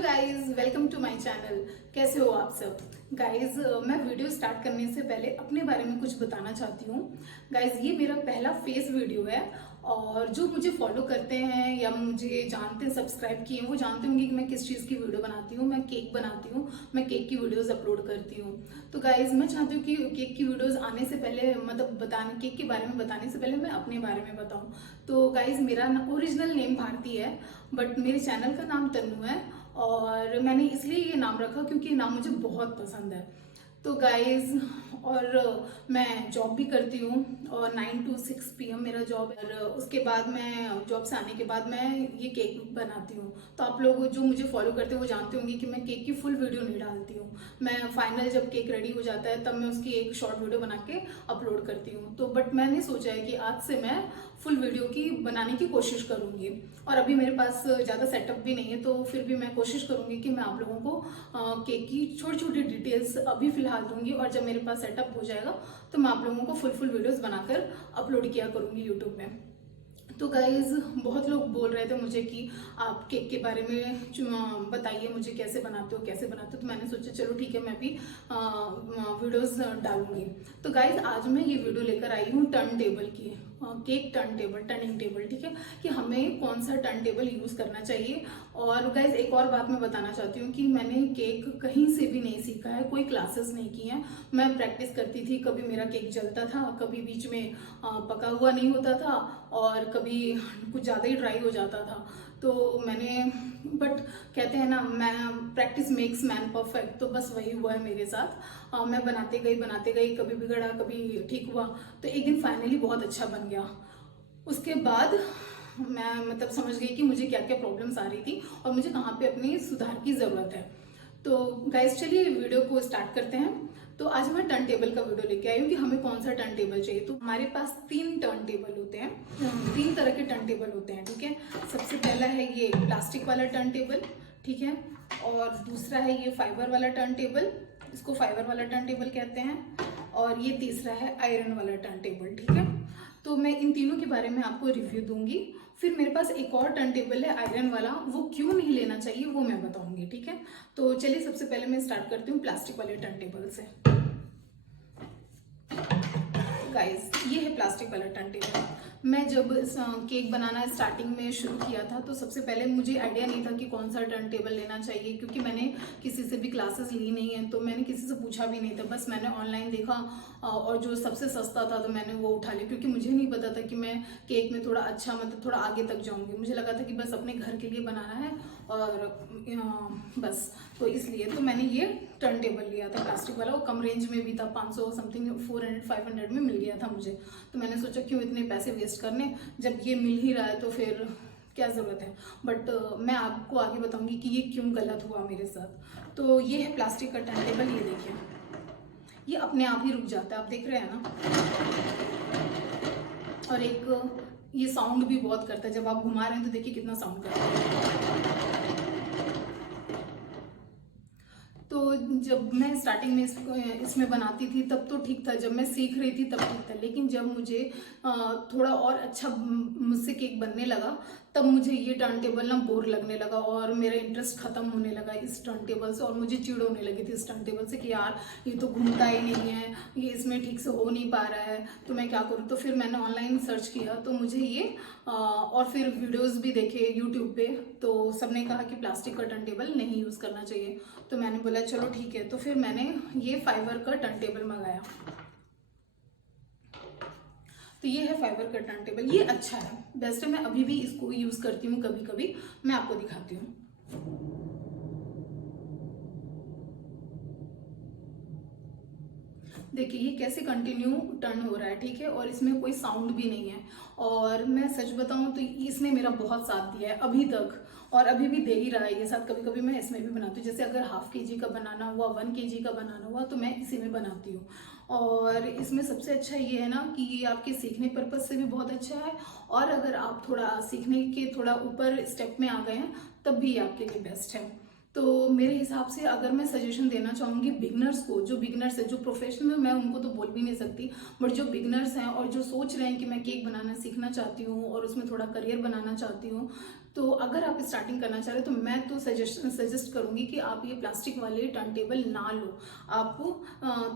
Hello guys, welcome to my channel. कैसे हो आप सब गाइस? मैं वीडियो स्टार्ट करने से पहले अपने बारे में कुछ बताना चाहती हूँ। गाइस, ये मेरा पहला फेस वीडियो है और जो मुझे फॉलो करते हैं या मुझे जानते हैं, सब्सक्राइब किए, वो जानते होंगे कि मैं किस चीज़ की वीडियो बनाती हूँ। मैं केक बनाती हूँ, मैं केक की वीडियोस अपलोड करती हूँ। तो गाइस, मैं चाहती हूँ कि केक की वीडियोस आने से पहले, मतलब बताने केक के बारे में बताने से पहले मैं अपने बारे में बताऊँ। तो गाइस, मेरा ओरिजिनल नेम भारती है, बट मेरे चैनल का नाम तन्नू है और मैंने इसलिए ये नाम रखा क्योंकि ये नाम मुझे बहुत पसंद है। तो गाइज, और मैं जॉब भी करती हूँ और 9 to 6 PM मेरा जॉब है। और उसके बाद मैं जॉब से आने के बाद मैं ये केक बनाती हूँ। तो आप लोग जो मुझे फॉलो करते हैं वो जानते होंगे कि मैं केक की फुल वीडियो नहीं डालती हूँ। मैं फाइनल जब केक रेडी हो जाता है तब मैं उसकी एक शॉर्ट वीडियो बना के अपलोड करती हूँ। तो बट मैंने सोचा है कि आज से मैं फुल वीडियो की बनाने की कोशिश करूँगी। और अभी मेरे पास ज़्यादा सेटअप भी नहीं है, तो फिर भी मैं कोशिश करूँगी कि मैं आप लोगों को केक की छोटी छोटी डिटेल्स अभी फिलहाल दूंगी और जब मेरे पास सेटअप हो जाएगा तो मैं आप लोगों को फुल वीडियोस बनाकर अपलोड किया करूँगी यूट्यूब में। तो गाइज, बहुत लोग बोल रहे थे मुझे कि आप केक के बारे में बताइए, मुझे कैसे बनाते हो कैसे बनाते हो। तो मैंने सोचा चलो ठीक है, मैं भी वीडियोस डालूंगी। तो गाइज, आज मैं ये वीडियो लेकर आई हूँ टर्न टेबल की, cake turn table, turning table, ठीक है, कि हमें कौन सा टर्न टेबल यूज करना चाहिए। और गाइज, एक और बात मैं बताना चाहती हूँ कि मैंने केक कहीं से भी नहीं सीखा है, कोई क्लासेस नहीं की है। मैं प्रैक्टिस करती थी, कभी मेरा केक जलता था, कभी बीच में पका हुआ नहीं होता था और कभी कुछ ज़्यादा ही ड्राई हो जाता था। तो मैंने, बट कहते हैं ना, मैं प्रैक्टिस मेक्स मैन परफेक्ट, तो बस वही हुआ है मेरे साथ। मैं बनाते गई, कभी बिगड़ा कभी ठीक हुआ, तो एक दिन फाइनली बहुत अच्छा बन गया। उसके बाद मैं मतलब समझ गई कि मुझे क्या क्या प्रॉब्लम्स आ रही थी और मुझे कहाँ पे अपनी सुधार की ज़रूरत है। तो गाइस, चलिए वीडियो को स्टार्ट करते हैं। तो आज मैं टर्न टेबल का वीडियो लेके आई हूँ कि हमें कौन सा टर्न टेबल चाहिए। तो हमारे पास 3 टर्न टेबल होते हैं, 3 तरह के टर्न टेबल होते हैं, ठीक है। सबसे पहला है ये प्लास्टिक वाला टर्न टेबल, ठीक है, और दूसरा है ये फाइबर वाला टर्न टेबल, इसको फाइबर वाला टर्न टेबल कहते हैं, और ये तीसरा है आयरन वाला टर्न टेबल, ठीक है। तो मैं इन तीनों के बारे में आपको रिव्यू दूंगी। फिर मेरे पास एक और टर्न टेबल है आयरन वाला, वो क्यों नहीं लेना चाहिए वो मैं बताऊंगी, ठीक है। तो चलिए सबसे पहले मैं स्टार्ट करती हूँ प्लास्टिक वाले टर्न टेबल से। गाइस, ये है प्लास्टिक वाला टर्न टेबल। मैं जब केक बनाना स्टार्टिंग में शुरू किया था तो सबसे पहले मुझे आइडिया नहीं था कि कौन सा टर्न टेबल लेना चाहिए, क्योंकि मैंने किसी से भी क्लासेस ली नहीं है, तो मैंने किसी से पूछा भी नहीं था। बस मैंने ऑनलाइन देखा और जो सबसे सस्ता था तो मैंने वो उठा लिया, क्योंकि मुझे नहीं पता था कि मैं केक में थोड़ा अच्छा, मतलब थोड़ा आगे तक जाऊंगी। मुझे लगा था कि बस अपने घर के लिए बनाना है और बस, तो इसलिए तो मैंने ये टर्न टेबल लिया था प्लास्टिक वाला। वो कम रेंज में भी था, 500 समथिंग, 400-500 में मिल गया था मुझे। तो मैंने सोचा क्यों इतने पैसे वेस्ट करने, जब ये मिल ही रहा है तो फिर क्या ज़रूरत है। बट मैं आपको आगे बताऊंगी कि ये क्यों गलत हुआ मेरे साथ। तो ये है प्लास्टिक का टर्न टेबल, ये देखिए, ये अपने आप ही रुक जाता है, आप देख रहे हैं ना। और एक ये साउंड भी बहुत करता है, जब आप घुमा रहे हैं तो देखिए कितना साउंड करता है। तो जब मैं स्टार्टिंग में इसमें बनाती थी तब तो ठीक था, जब मैं सीख रही थी तब ठीक था। लेकिन जब मुझे थोड़ा और अच्छा मुझसे केक बनने लगा तब मुझे ये टर्न टेबल ना बोर लगने लगा और मेरा इंटरेस्ट खत्म होने लगा इस टर्न टेबल से, और मुझे चिढ़ होने लगी थी इस टर्न टेबल से कि यार ये तो घूमता ही नहीं है, ये इसमें ठीक से हो नहीं पा रहा है, तो मैं क्या करूँ। तो फिर मैंने ऑनलाइन सर्च किया तो मुझे ये और फिर वीडियोस भी देखे यूट्यूब पे, तो सबने कहा कि प्लास्टिक का टर्न टेबल नहीं यूज़ करना चाहिए। तो मैंने बोला चलो ठीक है, तो फिर मैंने ये फाइबर का टर्न टेबल मंगाया। तो ये है फाइबर का टर्न टेबल, ये अच्छा है, बेस्ट है। मैं अभी भी इसको यूज करती हूँ कभी कभी, मैं आपको दिखाती हूँ। देखिए ये कैसे कंटिन्यू टर्न हो रहा है, ठीक है, और इसमें कोई साउंड भी नहीं है। और मैं सच बताऊं तो इसने मेरा बहुत साथ दिया है अभी तक, और अभी भी दे ही रहा है ये साथ। कभी कभी मैं इसमें भी बनाती हूँ, जैसे अगर ½ kg का बनाना हुआ, 1 kg का बनाना हुआ, तो मैं इसी में बनाती हूँ। और इसमें सबसे अच्छा ये है ना कि ये आपके सीखने पर्पज से भी बहुत अच्छा है, और अगर आप थोड़ा सीखने के थोड़ा ऊपर स्टेप में आ गए हैं तब भी आपके लिए बेस्ट है। तो मेरे हिसाब से अगर मैं सजेशन देना चाहूँगी बिगनर्स को, जो बिगनर्स है, जो प्रोफेशनल, मैं उनको तो बोल भी नहीं सकती, बट जो बिगनर्स हैं और जो सोच रहे हैं कि मैं केक बनाना सीखना चाहती हूँ और उसमें थोड़ा करियर बनाना चाहती हूँ, तो अगर आप स्टार्टिंग करना चाह रहे हो तो मैं तो सजेस्ट करूंगी कि आप ये प्लास्टिक वाले टर्न टेबल ना लो। आपको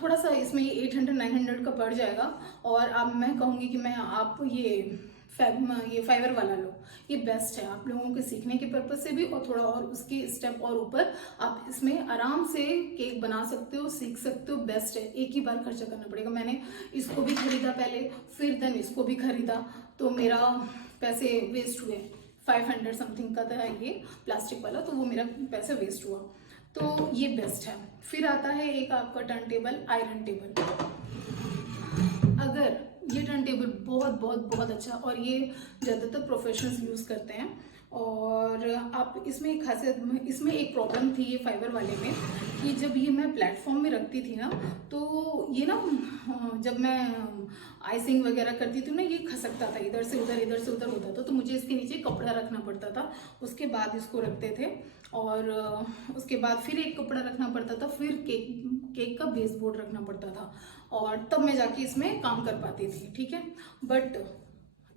थोड़ा सा इसमें ये 800-900 का पड़ जाएगा, और अब मैं कहूँगी कि आप ये फाइबर वाला लो। ये बेस्ट है आप लोगों के सीखने के पर्पज से भी, और थोड़ा और उसकी स्टेप और ऊपर आप इसमें आराम से केक बना सकते हो, सीख सकते हो। बेस्ट है, एक ही बार खर्चा करना पड़ेगा। मैंने इसको भी खरीदा पहले, फिर देन इसको भी खरीदा, तो मेरा पैसे वेस्ट हुए। 500 समथिंग का था ये प्लास्टिक वाला, तो वो मेरा पैसा वेस्ट हुआ। तो ये बेस्ट है। फिर आता है एक आपका टर्न टेबल, आयरन टेबल। अगर ये टर्न टेबल बहुत बहुत बहुत अच्छा, और ये ज़्यादातर प्रोफेशनल्स यूज़ करते हैं। और आप इसमें एक खासियत, इसमें एक प्रॉब्लम थी ये फाइबर वाले में, कि जब ये मैं प्लेटफॉर्म में रखती थी ना, तो ये ना जब मैं आइसिंग वगैरह करती थी ना, ये खसकता था, इधर से उधर होता था। तो मुझे इसके नीचे कपड़ा रखना पड़ता था, उसके बाद इसको रखते थे, और उसके बाद फिर एक कपड़ा रखना पड़ता था, फिर केक का बेस बोर्ड रखना पड़ता था, और तब मैं जाके इसमें काम कर पाती थी। ठीक है, बट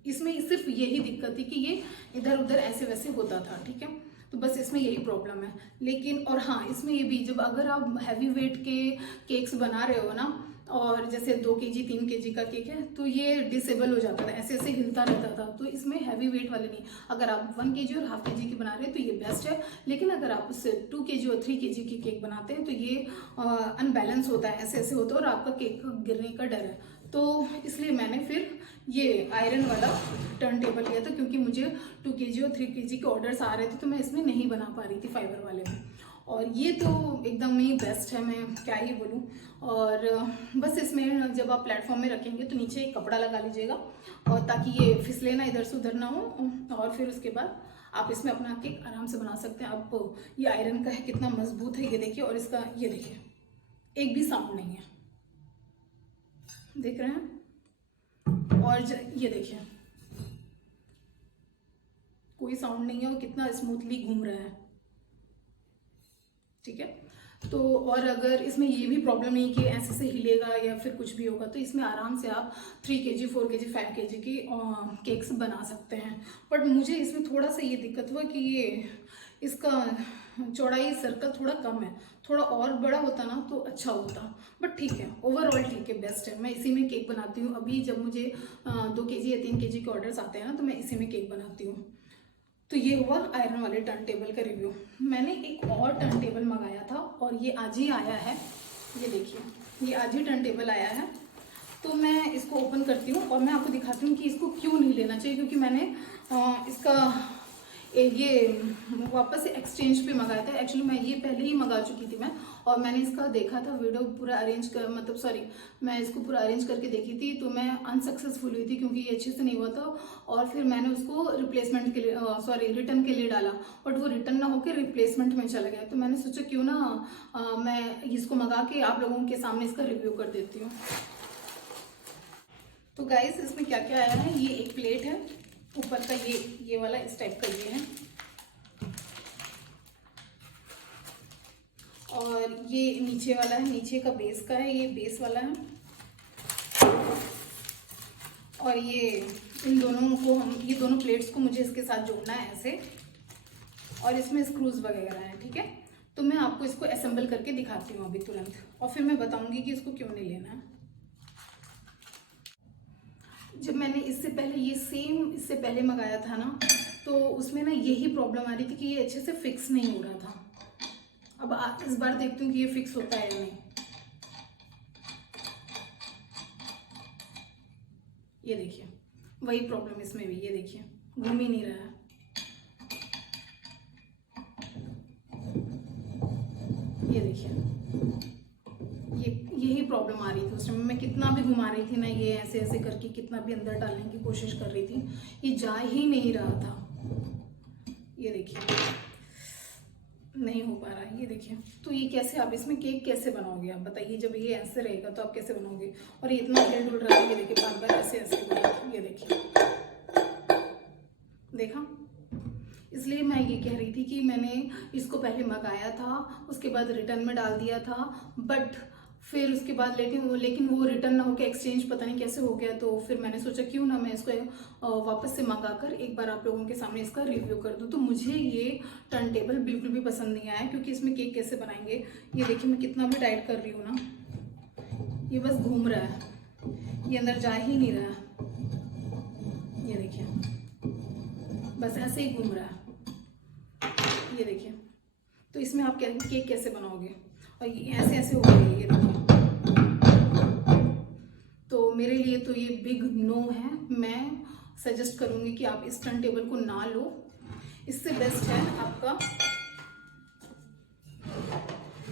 इसमें सिर्फ यही दिक्कत थी कि ये इधर उधर ऐसे वैसे होता था। ठीक है, तो बस इसमें यही प्रॉब्लम है। लेकिन और हाँ, इसमें ये भी, जब अगर आप हैवी वेट के केक्स बना रहे हो ना, और जैसे 2 kg 3 kg का केक है, तो ये डिसेबल हो जाता था, ऐसे ऐसे हिलता रहता था। तो इसमें हैवी वेट वाले नहीं। अगर आप 1 kg और ½ kg की बना रहे हैं तो ये बेस्ट है। लेकिन अगर आप उससे 2 kg और 3 kg की केक बनाते हैं तो ये अनबैलेंस होता है, ऐसे ऐसे होता है, और आपका केक गिरने का डर है। तो इसलिए मैंने फिर ये आयरन वाला टर्न टेबल लिया था, क्योंकि मुझे 2 kg और 3 kg के ऑर्डर्स आ रहे थे, तो मैं इसमें नहीं बना पा रही थी फाइबर वाले में। और ये तो एकदम ही बेस्ट है, मैं क्या ही बोलूँ। और बस इसमें जब आप प्लेटफॉर्म में रखेंगे तो नीचे एक कपड़ा लगा लीजिएगा, और ताकि ये फिसले ना, इधर से उधर ना हो। और फिर उसके बाद आप इसमें अपना केक आराम से बना सकते हैं। आप ये आयरन का है, कितना मजबूत है ये देखिए, और इसका ये देखिए, एक भी साउंड नहीं है, देख रहे हैं। और ये देखिए, कोई साउंड नहीं है, और कितना स्मूथली घूम रहा है। ठीक है, तो और अगर इसमें ये भी प्रॉब्लम नहीं कि ऐसे से हिलेगा या फिर कुछ भी होगा, तो इसमें आराम से आप 3 kg 4 kg 5 kg की केक्स बना सकते हैं। बट मुझे इसमें थोड़ा सा ये दिक्कत हुआ कि ये इसका चौड़ाई सर्कल थोड़ा कम है, थोड़ा और बड़ा होता ना तो अच्छा होता। बट ठीक है, ओवरऑल ठीक है, बेस्ट है। मैं इसी में केक बनाती हूँ। अभी जब मुझे 2 kg या 3 kg के ऑर्डर्स आते हैं ना, तो मैं इसी में केक बनाती हूँ। तो ये हुआ आयरन वाले टर्न टेबल का रिव्यू। मैंने एक और टर्न टेबल मंगाया था, और ये आज ही आया है। ये देखिए, ये आज ही टर्न टेबल आया है। तो मैं इसको ओपन करती हूँ, और मैं आपको दिखाती हूँ कि इसको क्यों नहीं लेना चाहिए। क्योंकि मैंने इसका ये वापस से एक्सचेंज पे मंगाया था। एक्चुअली मैं ये पहले ही मंगा चुकी थी मैं, और मैंने इसका देखा था वीडियो पूरा अरेंज कर, मतलब सॉरी, मैं इसको पूरा अरेंज करके देखी थी, तो मैं अनसक्सेसफुल हुई थी क्योंकि ये अच्छे से नहीं हुआ था। और फिर मैंने उसको रिप्लेसमेंट के लिए, सॉरी, रिटर्न के लिए डाला, बट वो रिटर्न ना होकर रिप्लेसमेंट में चला गया। तो मैंने सोचा क्यों ना मैं इसको मंगा के आप लोगों के सामने इसका रिव्यू कर देती हूँ। तो गाइस, इसमें क्या क्या आया है, ये एक प्लेट है, ऊपर का ये वाला इस टाइप का ये है, और ये नीचे वाला है, नीचे का बेस का है, ये बेस वाला है। और ये इन दोनों को ये दोनों प्लेट्स को मुझे इसके साथ जोड़ना है ऐसे, और इसमें स्क्रूज वगैरह हैं। ठीक है, तो मैं आपको इसको असेंबल करके दिखाती हूँ अभी तुरंत, और फिर मैं बताऊंगी कि इसको क्यों नहीं लेना है। जब मैंने इससे पहले मंगाया था ना, तो उसमें ना यही प्रॉब्लम आ रही थी कि ये अच्छे से फिक्स नहीं हो रहा था। अब इस बार देखती हूँ कि ये फिक्स होता है या नहीं। ये देखिए, वही प्रॉब्लम इसमें भी, ये देखिए घूम ही नहीं रहा है। ये देखिए, यही प्रॉब्लम आ रही थी उस टाइम। मैं कितना भी घुमा रही थी ना, ये ऐसे ऐसे करके कितना भी अंदर डालने की कोशिश कर रही थी, ये जा ही नहीं रहा था। ये देखिए, नहीं हो पा रहा है। ये देखिए, तो ये कैसे, आप इसमें केक कैसे बनाओगे आप बताइए। जब ये ऐसे रहेगा तो आप कैसे बनाओगे। और ये इतना हिल डुल रहा है, ये देखिए, बार बार ऐसे ऐसे हो रहा है। ये देखिए, देखा। इसलिए मैं ये कह रही थी कि मैंने इसको पहले मंगाया था, उसके बाद रिटर्न में डाल दिया था, बट फिर उसके बाद लेकिन वो रिटर्न ना होकर एक्सचेंज पता नहीं कैसे हो गया, तो फिर मैंने सोचा क्यों ना मैं इसको वापस से मंगा कर एक बार आप लोगों के सामने इसका रिव्यू कर दूं। तो मुझे ये टर्न टेबल बिल्कुल भी पसंद नहीं आया, क्योंकि इसमें केक कैसे बनाएंगे। ये देखिए मैं कितना भी टाइट कर रही हूँ ना, ये बस घूम रहा है, ये अंदर जा ही नहीं रहा है। ये देखिए बस ऐसे ही घूम रहा है। ये देखिए, तो इसमें आप केक कैसे बनाओगे, और ये ऐसे ऐसे हो गई है। ये देखिए, तो मेरे लिए तो ये बिग नो है। मैं सजेस्ट करूंगी कि आप इस टर्न टेबल को ना लो। इससे बेस्ट है आपका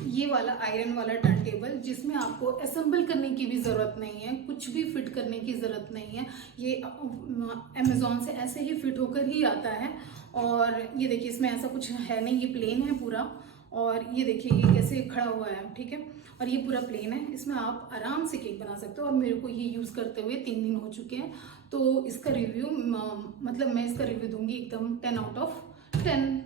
ये वाला आयरन वाला टर्न टेबल, जिसमें आपको असेंबल करने की भी ज़रूरत नहीं है, कुछ भी फिट करने की ज़रूरत नहीं है। ये अमेज़ॉन से ऐसे ही फिट होकर ही आता है। और ये देखिए इसमें ऐसा कुछ है नहीं, ये प्लेन है पूरा। और ये देखिए ये कैसे खड़ा हुआ है, ठीक है। और ये पूरा प्लेन है, इसमें आप आराम से केक बना सकते हो। और मेरे को ये यूज़ करते हुए 3 दिन हो चुके हैं। तो इसका रिव्यू मतलब मैं इसका रिव्यू दूंगी एकदम 10 आउट ऑफ 10।